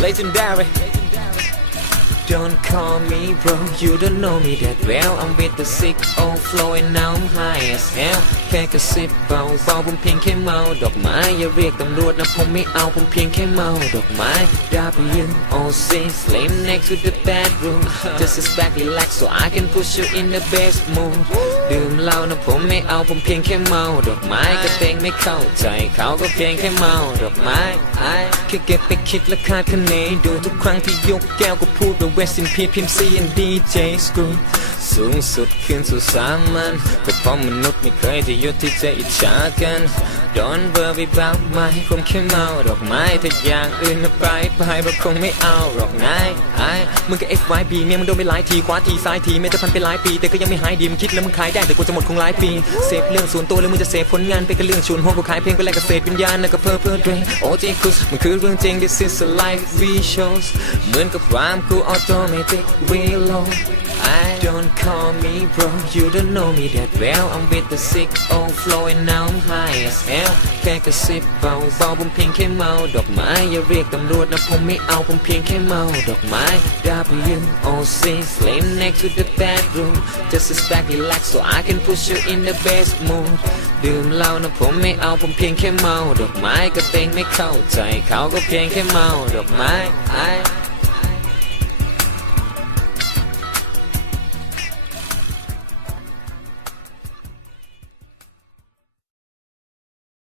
Legendary Don't call me bro, you don't know me that well I'm with the sick old flow and now I'm high as hell แค่กระซิบเบาเบาผมเพียงแค่เมา ดอกไม้อย่าเรียกตำรวจนะผมไม่เอาผมเพียงแค่เมา ดอกไม้ W O C Slim next to the bedroom Just a back relax so I can push you in the best mood ดื่มเหล้านะผมไม่เอาผมเพียงแค่เมา ดอกไม้ก็เต็งไม่เข้าใจเขาก็เพียงแค่เมา ดอกไม้ไอ้แค่เก็บไปคิดและคาดคะเนดูทุกครั้งที่ยกแก้วก็พูดว่า West in Peace พิมพ์ C and DJ Screw สูงสุดขึ้นสู่สามัญก็เพราะมนุษย์ไม่เคยจะหยุดที่จะอิจฉากัน Don't worry about my ผมแค่เมาดอกไม้ถ้าอย่างอื่นนะไปไปเราคงไม่เอาหรอกนายไอ้มึงกับ FYB เมียมึงโดนไปหลายทีคว้าทีซ้ายทีแม้จะพันไปหลายปี แต่ก็ยังไม่หายดีมึงคิดแล้วมึงขายได้แต่กูจะหมดคงหลายปีเสพเรื่องส่วนตัวแล้วมึงจะเสพผลงานไปกับเรื่องชวนหัวกูขายเพลงไปแลกกับเศษวิญญาณแล้วก็เพ้อเพ้อเดรโอ้จริงคุสมันคือเรื่องจริง this is a life we shows เหมือนกับความกู automatic reload I don't call me bro you don't know me that well I'm with the sick old flow and now I'm high as hell แค่กระซิบเบาเบาผมเพียงแค่เมา ดอกไม้อย่าเรียกตำรวจนะผมไม่เอาผมเพียงแค่เมา ดอกไม้ W O C Slim next to the bedroom just a back relax so I can push you in the best mood ดื่มเหล้านะผมไม่เอาผมเพียงแค่เมา ดอกไม้ก็เต็งไม่เข้าใจเขาก็เพียงแค่เมา ดอกไม้ไอ้